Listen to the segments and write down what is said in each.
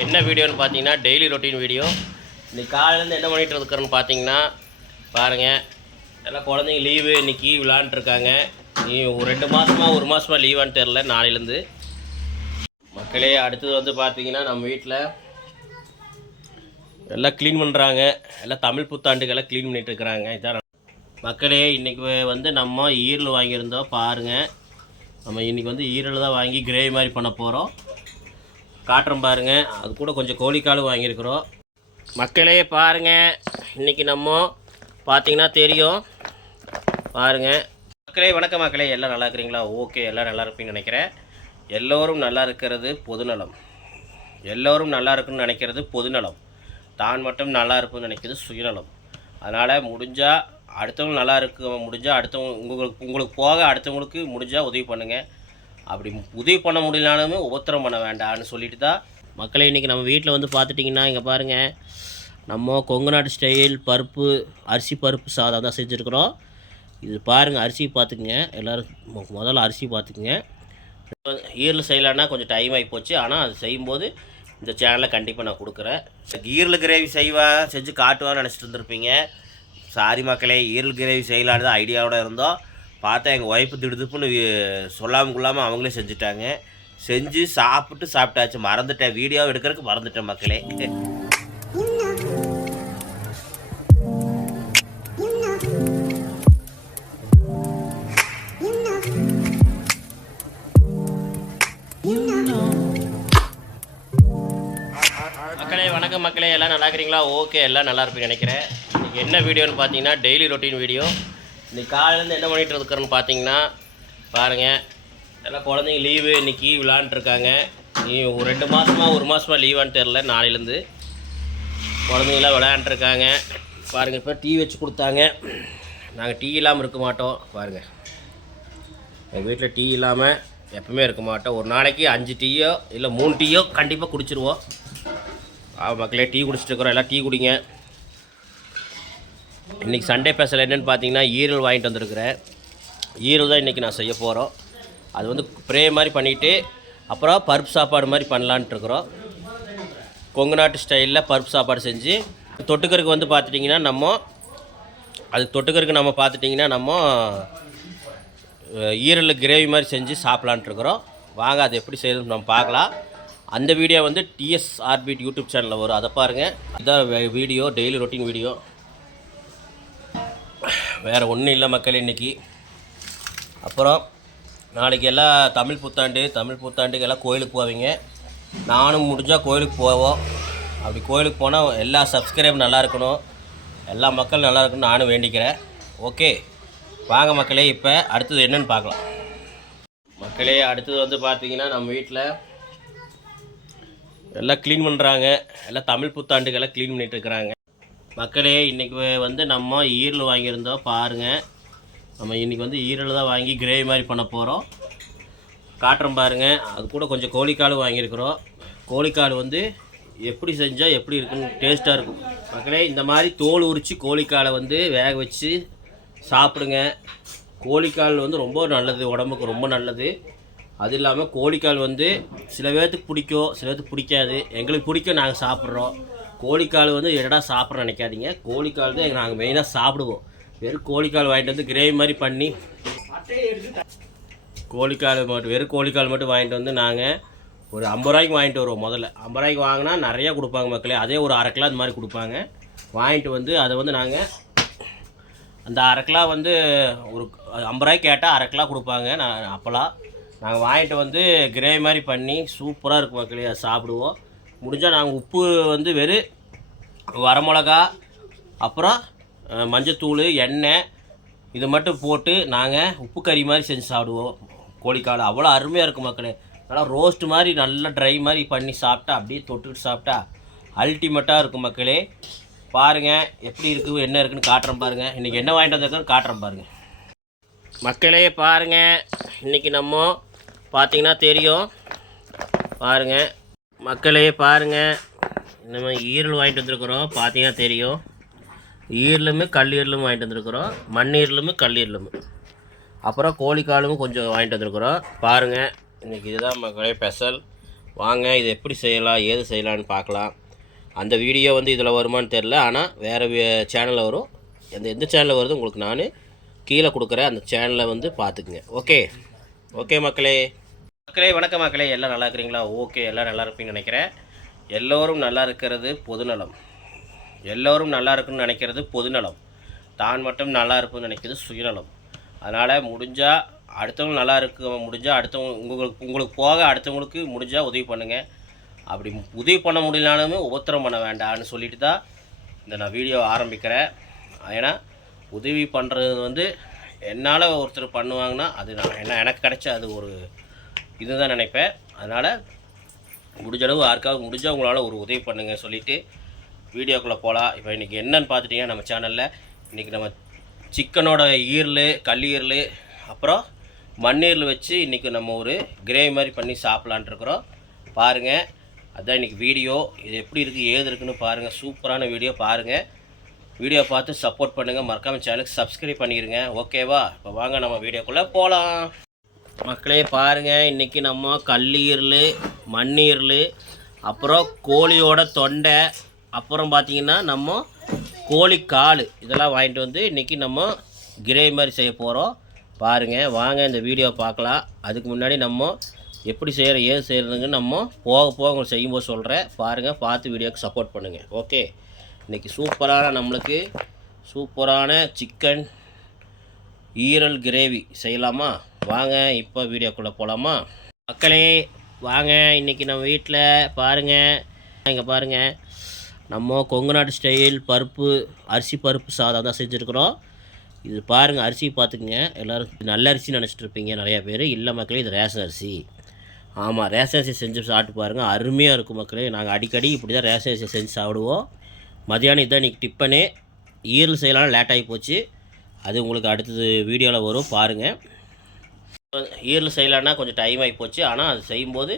என்ன வீடியோன்னு பார்த்தீங்கன்னா டெய்லி ரொட்டீன் வீடியோ. இன்றைக்கி காலையிலேருந்து என்ன பண்ணிகிட்டு இருக்கிறேன்னு பார்த்தீங்கன்னா பாருங்கள், எல்லாம் குழந்தைங்க லீவு இன்றைக்கி விளாண்டுருக்காங்க. நீ ஒரு 2 மாதமாக 1 மாதமாக லீவான்னு தெரில நாளையிலேருந்து. மக்களே அடுத்தது வந்து பார்த்தீங்கன்னா நம்ம வீட்டில் எல்லாம் க்ளீன் பண்ணுறாங்க. எல்லாம் தமிழ் புத்தாண்டுக்கெல்லாம் க்ளீன் பண்ணிகிட்ருக்குறாங்க. இதான் மக்களே, இன்றைக்கி வந்து நம்ம ஈரல் வாங்கியிருந்தோம். பாருங்கள், நம்ம இன்றைக்கி வந்து ஈரல் தான் வாங்கி கிரேவி மாதிரி பண்ண போகிறோம். காட்டுறோம் பாருங்கள். அது கூட கொஞ்சம் கோழிக்காலும் வாங்கியிருக்கிறோம். மக்களே பாருங்கள், இன்றைக்கி நம்ம பார்த்தீங்கன்னா தெரியும். பாருங்கள் மக்களே, வணக்கம் மக்களே, எல்லாம் நல்லா இருக்கிறீங்களா? ஓகே, எல்லாம் நல்லா இருப்பீங்கன்னு நினைக்கிறேன். எல்லோரும் நல்லா இருக்கிறது பொதுநலம். எல்லோரும் நல்லா இருக்குன்னு நினைக்கிறது பொதுநலம். தான் மட்டும் நல்லா இருப்புன்னு நினைக்கிறது சுயநலம். அதனால் முடிஞ்சால் அடுத்தவங்க நல்லா இருக்க முடிஞ்சால் அடுத்தவங்க உங்களுக்கு போக அடுத்தவங்களுக்கு முடிஞ்சால் உதவி பண்ணுங்கள். அப்படி உதவி பண்ண முடியலனாலுமே உபத்திரம் பண்ண வேண்டாம்னு சொல்லிட்டு தான் மக்களை இன்றைக்கி நம்ம வீட்டில் வந்து பார்த்துட்டிங்கன்னா இங்கே பாருங்கள், நம்ம கொங்கு நாட்டு ஸ்டைல் பருப்பு அரிசி பருப்பு சாதம் தான் செஞ்சுருக்குறோம். இது பாருங்கள், அரிசி பார்த்துக்குங்க எல்லோரும். முதல்ல அரிசி பார்த்துக்குங்க. ஈரல் செய்யலான்னா கொஞ்சம் டைம் ஆகி போச்சு. ஆனால் அது செய்யும்போது இந்த சேனலில் கண்டிப்பாக நான் கொடுக்குறேன். ஈரல் கிரேவி செஞ்சு காட்டுவான்னு நினச்சிட்டு இருந்திருப்பீங்க. சாரி மக்களே, ஈரல் கிரேவி செய்யலான்னு தான் ஐடியாவோட இருந்தோம். பார்த்தா எங்கள் ஒய்ஃபு திடுதுப்புன்னு சொல்லாமல் கொள்ளாமல் அவங்களே செஞ்சுட்டாங்க. செஞ்சு சாப்பிட்டாச்சு. மறந்துட்டேன், வீடியோ எடுக்கிறதுக்கு மறந்துட்டேன் மக்களே. மக்களே வணக்கம் மக்களே, எல்லாம் நல்லா இருக்கிறீங்களா? ஓகே, எல்லாம் நல்லா இருப்பீங்கன்னு நினைக்கிறேன். இன்றைக்கி என்ன வீடியோன்னு பார்த்தீங்கன்னா டெய்லி ரொட்டீன் வீடியோ. இன்றைக்கி காலையிலேருந்து என்ன பண்ணிகிட்டு இருக்கிறேன்னு பார்த்தீங்கன்னா பாருங்கள், எல்லாம் குழந்தைங்க லீவு இன்றைக்கி விளாண்டுருக்காங்க. நீ ஒரு 2 மாதமாக 1 மாதமாக லீவான்னு தெரில நாளையிலேருந்து. குழந்தைங்களாம் விளையாண்டுருக்காங்க. பாருங்கள், இப்போ டீ வச்சு கொடுத்தாங்க. நாங்கள் டீ இல்லாமல் இருக்க மாட்டோம். பாருங்கள், எங்கள் வீட்டில் டீ இல்லாமல் எப்பவுமே இருக்க மாட்டோம். ஒரு நாளைக்கு 5 டீயோ இல்லை 3 டீயோ கண்டிப்பாக குடிச்சிருவோம். மக்களே, டீ குடிச்சிட்டு இருக்கிறோம். எல்லாம் டீ குடிங்க. இன்றைக்கி சண்டே ஸ்பெஷல் என்னென்னு பார்த்தீங்கன்னா ஈரல் வாங்கிட்டு வந்துருக்குறேன். ஈரல் தான் இன்றைக்கி நான் செய்ய போகிறோம். அது வந்து ப்ரே மாதிரி பண்ணிவிட்டு அப்புறம் பருப்பு சாப்பாடு மாதிரி பண்ணலான்ட்டுருக்குறோம். கொங்கு நாட்டு ஸ்டைலில் பருப்பு சாப்பாடு செஞ்சு தொட்டுக்கருக்கு வந்து பார்த்துட்டிங்கன்னா நம்ம ஈரல் கிரேவி மாதிரி செஞ்சு சாப்பிட்லான்ட்டுருக்குறோம். வாங்க, அது எப்படி செய்யணும்னு நம்ம பார்க்கலாம். அந்த வீடியோ வந்து TSRB யூடியூப் சேனலில் வரும், அதை பாருங்கள். இதுதான் வீடியோ, டெய்லி ரொட்டீன் வீடியோ. வேறு ஒன்றும் இல்லை மக்கள் இன்றைக்கி. அப்புறம் நாளைக்கு எல்லாம் தமிழ் புத்தாண்டுக்கு எல்லாம் கோயிலுக்கு போவீங்க. நானும் முடிஞ்சால் கோயிலுக்கு போவோம். அப்படி கோயிலுக்கு போனால் எல்லா சப்ஸ்கிரைபர் நல்லா இருக்கணும், எல்லா மக்கள் நல்லா இருக்கணும்னு நானும் வேண்டிக்கிறேன். ஓகே வாங்க மக்களே, இப்போ அடுத்தது என்னென்னு பார்க்கலாம். மக்களே அடுத்தது வந்து பார்த்தீங்கன்னா நம்ம வீட்டில் எல்லாம் க்ளீன் பண்ணுறாங்க. எல்லாம் தமிழ் புத்தாண்டுக்கெல்லாம் க்ளீன் பண்ணிகிட்ருக்குறாங்க. மக்களே இன்றைக்கி வந்து நம்ம ஈரல் வாங்கியிருந்தோம். பாருங்கள், நம்ம இன்றைக்கி வந்து ஈரல் தான் வாங்கி கிரேவி மாதிரி பண்ண போகிறோம். காட்டுறோம் பாருங்கள். அது கூட கொஞ்சம் கோழிக்காலும் வாங்கியிருக்கிறோம். கோழிக்கால் வந்து எப்படி செஞ்சால் எப்படி இருக்குன்னு டேஸ்ட்டாக இருக்கும். மக்களே, இந்த மாதிரி தோல் உரித்து கோழிக்காலை வந்து வேக வச்சு சாப்பிடுங்க. கோழிக்கால் வந்து ரொம்ப நல்லது, உடம்புக்கு ரொம்ப நல்லது. அது இல்லாமல் கோழிக்கால் வந்து சில பேர்த்துக்கு பிடிக்கும், சில பேர்த்துக்கு பிடிக்காது. எங்களுக்கு பிடிக்கும், நாங்கள் சாப்பிட்றோம். கோழிக்கால் வந்து என்னடா சாப்பிட்றோம் நினைக்காதீங்க. கோழிக்கால் தான் நாங்கள் மெயினாக சாப்பிடுவோம். வெறும் கோழிக்கால் வாங்கிட்டு வந்து கிரேவி மாதிரி பண்ணி வெறும் கோழிக்கால் மட்டும் வாங்கிட்டு வந்து நாங்கள் ஒரு 50 ரூபாய்க்கு வாங்கிட்டு வருவோம். முதல்ல 50 ரூபாய்க்கு வாங்கினா நிறையா கொடுப்பாங்க மக்களே. அதே ஒரு 1/2 கிலோ அது மாதிரி கொடுப்பாங்க. வாங்கிட்டு வந்து அதை வந்து நாங்கள் அந்த 1/2 கிலோ வந்து ஒரு 50 ரூபாய்க்கு கேட்டால் 1/2 கிலோ கொடுப்பாங்க. அப்போலாம் நாங்கள் வாங்கிட்டு வந்து கிரேவி மாதிரி பண்ணி சூப்பராக இருக்கும் மக்களே. அதை சாப்பிடுவோம். முடிஞ்சால் நாங்கள் உப்பு வந்து வெறும் வரமிளகா, அப்புறம் மஞ்சத்தூள், எண்ணெய் இது மட்டும் போட்டு நாங்கள் உப்பு கறி மாதிரி செஞ்சு சாப்பிடுவோம். கோழிக்கால் அவ்வளோ அருமையாக இருக்கும் மக்களே. நல்லா ரோஸ்ட் மாதிரி நல்லா ட்ரை மாதிரி பண்ணி சாப்பிட்டா, அப்படியே தொட்டுக்கிட்டு சாப்பிட்டா அல்டிமேட்டாக இருக்கும் மக்களே. பாருங்கள் எப்படி இருக்குது, என்ன இருக்குதுன்னு காட்டுறேன் பாருங்கள். இன்றைக்கி என்ன வாங்கிட்டு வந்திருக்கேன்னு காட்டுறேன் பாருங்கள். மக்களே பாருங்கள், இன்றைக்கி நம்ம பார்த்தீங்கன்னா தெரியும். பாருங்கள் மக்களே, பாருங்கள், நம்ம ஈரல் வாங்கிட்டு வந்துருக்குறோம். பார்த்தீங்கன்னா தெரியும். ஈரலுமே கல்லீரலும் வாங்கிட்டு வந்துருக்குறோம். மண்ணீரலுமே கல்லீரலும், அப்புறம் கோழிக்காலும் கொஞ்சம் வாங்கிட்டு வந்துருக்குறோம். பாருங்கள், இன்றைக்கி இதுதான் மக்களே ஸ்பெஷல். வாங்க இது எப்படி செய்யலாம் ஏது செய்யலான்னு பார்க்கலாம். அந்த வீடியோ வந்து இதில் வருமானு தெரில, ஆனால் வேறு சேனலில் வரும். எந்த சேனலில் வருது உங்களுக்கு நான் கீழே கொடுக்குறேன், அந்த சேனலை வந்து பார்த்துக்குங்க. ஓகே ஓகே மக்களே வணக்கம் மக்களே, எல்லாம் நல்லா இருக்கிறீங்களா? ஓகே, எல்லாம் நல்லா இருப்பீங்கன்னு நினைக்கிறேன். எல்லோரும் நல்லா இருக்கிறது பொதுநலம், எல்லோரும் நல்லா இருக்குன்னு நினைக்கிறது பொதுநலம், தான் மட்டும் நல்லா இருப்புன்னு நினைக்கிறது சுயநலம். அதனால் முடிஞ்சால் அடுத்தவங்க நல்லா இருக்க முடிஞ்சால் அடுத்தவங்க உங்களுக்கு போக அடுத்தவங்களுக்கு முடிஞ்சால் உதவி பண்ணுங்கள். அப்படி உதவி பண்ண முடியலனாலுமே உபத்திரம் பண்ண வேண்டாம்னு சொல்லிட்டு தான் நான் வீடியோ ஆரம்பிக்கிறேன். ஏன்னா உதவி பண்ணுறது வந்து என்னால் ஒருத்தர் பண்ணுவாங்கன்னா அது எனக்கு கிடைச்ச அது ஒரு இதுதான் நினைப்பேன். அதனால் முடிஞ்சளவு யாருக்காவது முடிஞ்சால் உங்களால் ஒரு உதவி பண்ணுங்கள் சொல்லிவிட்டு வீடியோக்குள்ளே போகலாம். இப்போ இன்றைக்கி என்னன்னு பார்த்துட்டிங்கன்னா, நம்ம சேனலில் இன்றைக்கி நம்ம சிக்கனோட ஈரல், கல்லீரல், அப்புறம் மண்ணீரல் வச்சு இன்றைக்கி நம்ம ஒரு கிரேவி மாதிரி பண்ணி சாப்பிட்லான்ட்ருக்குறோம். பாருங்கள், அதுதான் இன்றைக்கி வீடியோ. இது எப்படி இருக்குது ஏது இருக்குன்னு பாருங்கள். சூப்பரான வீடியோ பாருங்கள். வீடியோ பார்த்து சப்போர்ட் பண்ணுங்கள். மறக்காமல் சேனலுக்கு சப்ஸ்கிரைப் பண்ணிடுங்க. ஓகேவா? இப்போ வாங்க நம்ம வீடியோக்குள்ளே போகலாம். மக்களே பாருங்கள், இன்றைக்கி நம்ம கல்லீரல், மண்ணீரல், அப்புறம் கோழியோட தொண்டை, அப்புறம் பார்த்திங்கன்னா நம்ம கோழிக்கால் இதெல்லாம் வாங்கிட்டு வந்து இன்றைக்கி நம்ம கிரேவி மாதிரி செய்ய போகிறோம். பாருங்கள், வாங்க இந்த வீடியோ பார்க்கலாம். அதுக்கு முன்னாடி நம்ம எப்படி செய்கிற ஏது செய்கிறதுன்னு நம்ம போக போக உங்களுக்கு செய்யும்போது சொல்கிறேன். பாருங்கள், பார்த்து வீடியோவுக்கு சப்போர்ட் பண்ணுங்கள். ஓகே, இன்றைக்கி நம்மளுக்கு சூப்பரான சிக்கன் ஈரல் கிரேவி செய்யலாமா? வாங்க இப்போ வீடியோக்குள்ளே போகலாமா? மக்களே வாங்க, இன்றைக்கி நம்ம வீட்டில் பாருங்கள், இங்கே பாருங்கள், நம்ம கொங்கு நாட்டு ஸ்டைல் அரிசி பருப்பு சாதம் தான் செஞ்சுருக்குறோம். இது பாருங்கள், அரிசி பார்த்துக்குங்க. எல்லோரும் நல்ல அரிசி நினச்சிட்டு இருப்பீங்க நிறையா பேர். இல்லை மக்களே, இது ரேஷன் அரிசி. ஆமாம், ரேஷன் அரிசி செஞ்சு சாப்பிட்டு பாருங்கள், அருமையாக இருக்கும் மக்களே. நாங்கள் அடிக்கடி இப்படி தான் ரேஷன் அரிசி செஞ்சு சாப்பிடுவோம். மதியானம் இதான் இன்றைக்கி டிப்பனு. ஈரல் செய்யலாம், லேட் ஆகி போச்சு. அது உங்களுக்கு அடுத்தது வீடியோவில் வரும், பாருங்கள். ஈரல் செய்யலான்னா கொஞ்சம் டைம் ஆகி போச்சு, ஆனால் அது செய்யும்போது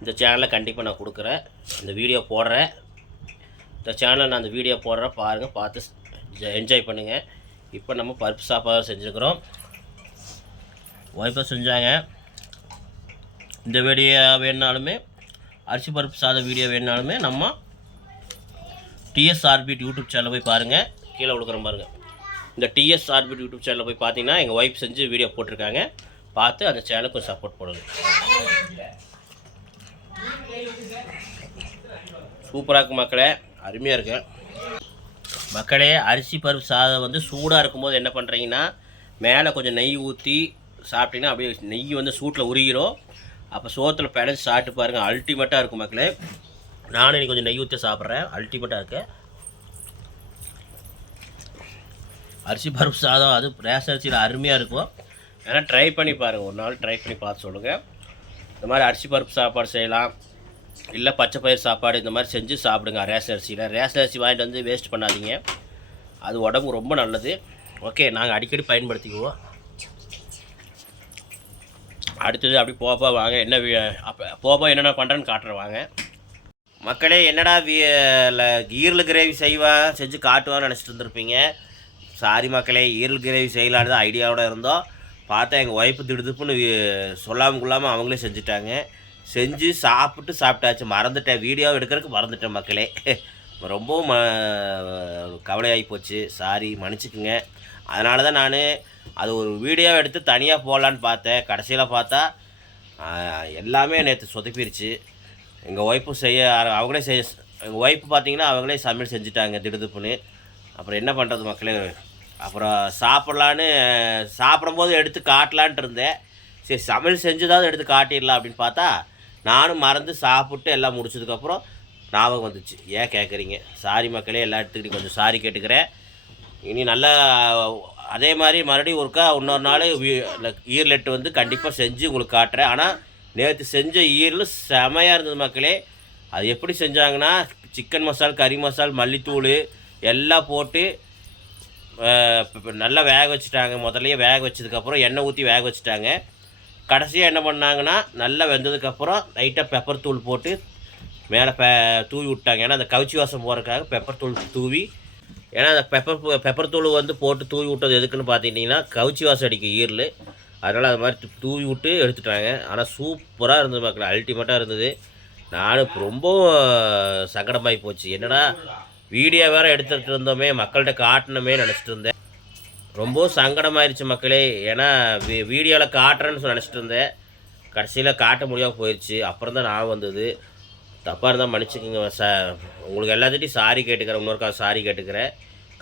இந்த சேனலில் கண்டிப்பாக நான் கொடுக்குறேன், அந்த வீடியோ போடுறேன். இந்த சேனலில் நான் அந்த வீடியோ போடுறேன், பாருங்கள், பார்த்து என்ஜாய் பண்ணுங்கள். இப்போ நம்ம பருப்பு சாப்பாடு செஞ்சுருக்குறோம். ஒய்ஃபாக செஞ்சாங்க. இந்த வீடியோ வேணுனாலுமே, அரிசி பருப்பு சாதம் வீடியோ வேணுனாலுமே நம்ம டிஎஸ்ஆர்பிட் யூடியூப் சேனலில் போய் பாருங்கள், கீழே கொடுக்குறோம் பாருங்கள். இந்த டிஎஸ்ஆர்பிட் யூடியூப் சேனலில் போய் பார்த்தீங்கன்னா எங்கள் ஒய்ஃப் செஞ்சு வீடியோ போட்டிருக்காங்க, பார்த்து அந்த சேனலுக்கு கொஞ்சம் சப்போர்ட் பண்ணுங்க. சூப்பராக இருக்கும் மக்களே, அருமையாக இருக்கு மக்களே. அரிசி பருப்பு சாதம் வந்து சூடாக இருக்கும்போது என்ன பண்ணுறீங்கன்னா, மேலே கொஞ்சம் நெய் ஊற்றி சாப்பிட்டீங்கன்னா அப்படியே நெய் வந்து சூட்டில் உருகிரும். அப்போ சோத்தில் பிணைஞ்சி சாப்பிட்டு பாருங்கள், அல்டிமேட்டாக இருக்கும் மக்களே. நானும் இன்னைக்கு கொஞ்சம் நெய் ஊற்றி சாப்பிட்றேன், அல்டிமேட்டாக இருக்கு. அரிசி பருப்பு சாதம் அது ரேஷன் அரிசியில் அருமையாக இருக்கும். ஏன்னா ட்ரை பண்ணி பாருங்கள், ஒரு நாள் ட்ரை பண்ணி பார்த்து சொல்லுங்கள். இந்த மாதிரி அரிசி பருப்பு சாப்பாடு செய்யலாம், இல்லை பச்சை பயிர் சாப்பாடு இந்த மாதிரி செஞ்சு சாப்பிடுங்க ரேஷன் அரிசியில். ரேஷன் அரிசி வாங்கிட்டு வந்து வேஸ்ட் பண்ணாதீங்க, அது உடம்பு ரொம்ப நல்லது. ஓகே, நாங்கள் அடிக்கடி பயன்படுத்திக்குவோம். அடுத்தது அப்படி போப்பா வாங்க, என்ன போப்பா என்னென்ன பண்ணுறேன்னு காட்டுறேன் வாங்க. மக்களே, என்னடா ஈரல் கிரேவி செஞ்சு காட்டுவான்னு நினச்சிட்டு இருந்திருப்பீங்க. சாரி மக்களே, ஈரல் கிரேவி செய்யலான்னு தான் ஐடியாவோடு இருந்தோம். பார்த்தா எங்கள் ஒய்ஃபு திடுதுப்புன்னு சொல்லாமல் கொள்ளாமல் அவங்களே செஞ்சுட்டாங்க. செஞ்சு சாப்பிட்டாச்சு. மறந்துட்டேன், வீடியோ எடுக்கிறதுக்கு மறந்துட்டேன் மக்களே. ரொம்பவும் கவலையாகி போச்சு. சாரி, மன்னிச்சுக்குங்க. அதனால தான் நான் அது ஒரு வீடியோ எடுத்து தனியாக போடலான்னு பார்த்தேன். கடைசியில் பார்த்தா எல்லாமே நேற்று சொதப்பிடுச்சு. எங்கள் ஒய்ஃபும் அவங்களே எங்கள் ஒய்ஃபு பார்த்திங்கன்னா அவங்களே சமையல் செஞ்சுட்டாங்க திடுதுப்புன்னு. அப்புறம் என்ன பண்ணுறது மக்களே, அப்புறம் சாப்பிடும்போது எடுத்து காட்டலான்ட்டு இருந்தேன். சரி, சமையல் செஞ்சுதாவது எடுத்து காட்டிடலாம் அப்படின்னு பார்த்தா நானும் மறந்து சாப்பிட்டு எல்லாம் முடிச்சதுக்கப்புறம் ஞாபகம் வந்துச்சு. ஏன் கேட்குறீங்க? சாரி மக்களே, எல்லா இடத்துக்கிட்டையும் கொஞ்சம் சாரி கேட்டுக்கிறேன். இனி நல்லா அதே மாதிரி மறுபடியும் ஒருக்கா இன்னொரு நாள் ஈரலெட்டு வந்து கண்டிப்பாக செஞ்சு உங்களுக்கு காட்டுறேன். ஆனால் நேற்று செஞ்ச ஈரல் செமையாக இருந்தது மக்களே. அது எப்படி செஞ்சாங்கன்னா, சிக்கன் மசால், கறி மசால், மல்லித்தூள் எல்லாம் போட்டு நல்லா வேக வச்சுட்டாங்க. முதல்லையே வேக வச்சதுக்கப்புறம் எண்ணெய் ஊற்றி வேக வச்சுட்டாங்க. கடைசியாக என்ன பண்ணாங்கன்னா, நல்லா வெந்ததுக்கப்புறம் லைட்டாக பெப்பர் தூள் போட்டு மேலே தூவி விட்டாங்க. ஏன்னா அந்த கவுச்சி வாசம் போகிறதுக்காக பெப்பர் தூள் தூவி, ஏன்னா அந்த பெப்பர் தூள் வந்து போட்டு தூவி விட்டது எதுக்குன்னு பார்த்துக்கிட்டிங்கன்னா, கவுச்சி வாசம் அடிக்கும் ஈரல். அதனால் அது மாதிரி தூவி விட்டு எடுத்துட்டாங்க. ஆனால் சூப்பராக இருந்தது மக்கள், அல்டிமேட்டாக இருந்தது. நானும் ரொம்பவும் சங்கடமாகி போச்சு. என்னடா வீடியோ வேறு எடுத்துகிட்டு இருந்தோமே, மக்கள்கிட்ட காட்டணுமே நினச்சிட்டு இருந்தேன். ரொம்பவும் சங்கடமாயிருச்சு மக்களே. ஏன்னா வீடியோவில் காட்டுறேன்னு நினச்சிட்டு இருந்தேன். கடைசியில் காட்ட முடியாமல் போயிடுச்சு. அப்புறம் தான் நான் வந்தது. தப்பாக இருந்தால் மன்னிச்சுக்கோங்க. உங்களுக்கு எல்லாத்துட்டையும் சாரி கேட்டுக்கிறேன். இன்னொருக்கா சாரி கேட்டுக்கிறேன்.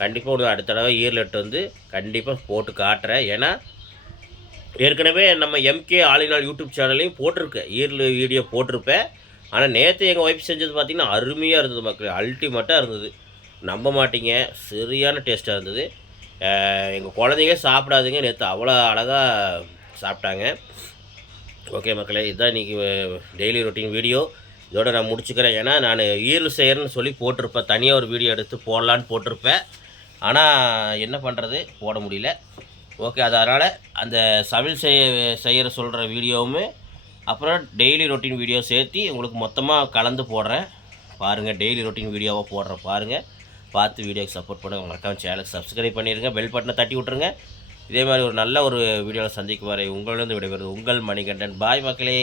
கண்டிப்பாக ஒரு அடுத்த தடவை ஈரல் வந்து கண்டிப்பாக போட்டு காட்டுறேன். ஏன்னா ஏற்கனவே நம்ம எம்கே ஆலினால் யூடியூப் சேனல்லையும் போட்டிருக்கேன், ஈரல் வீடியோ போட்டிருப்பேன். ஆனால் நேற்று எங்கள் ஒய்ஃப் செஞ்சது பார்த்திங்கன்னா அருமையாக இருந்தது மக்கள், அல்டிமேட்டாக இருந்தது. நம்ப மாட்டீங்க, சரியான டேஸ்ட்டாக இருந்தது. எங்கள் குழந்தைங்க சாப்பிடாதுங்க, நேற்று அவ்வளோ அழகாக சாப்பிட்டாங்க. ஓகே மக்களே, இதுதான் இன்றைக்கி டெய்லி ரொட்டீன் வீடியோ. இதோட நான் முடிச்சுக்கிறேன். ஏன்னா நான் ஈரல் செய்கிறேன்னு சொல்லி போட்டிருப்பேன், தனியாக ஒரு வீடியோ எடுத்து போடலான்னு போட்டிருப்பேன். ஆனால் என்ன பண்ணுறது, போட முடியல. ஓகே, அதனால் அந்த சமையல் செய்கிற சொல்கிற வீடியோவும் அப்புறம் டெய்லி ரொட்டீன் வீடியோ சேர்த்து உங்களுக்கு மொத்தமாக கலந்து போடுறேன். பாருங்கள், டெய்லி ரொட்டீன் வீடியோவாக போடுறேன் பாருங்கள். பார்த்து வீடியோக்கு சப்போர்ட் பண்ணுங்கள். மறக்காம சேனலுக்கு சப்ஸ்கிரைப் பண்ணிடுங்க, பெல் பட்டனை தட்டி விட்ருங்க. இதே மாதிரி ஒரு நல்ல ஒரு வீடியோவில் சந்திக்கும் வரை உங்களிடம் விடைபெறுவது உங்கள் மணிகண்டன். பாய் மக்களே.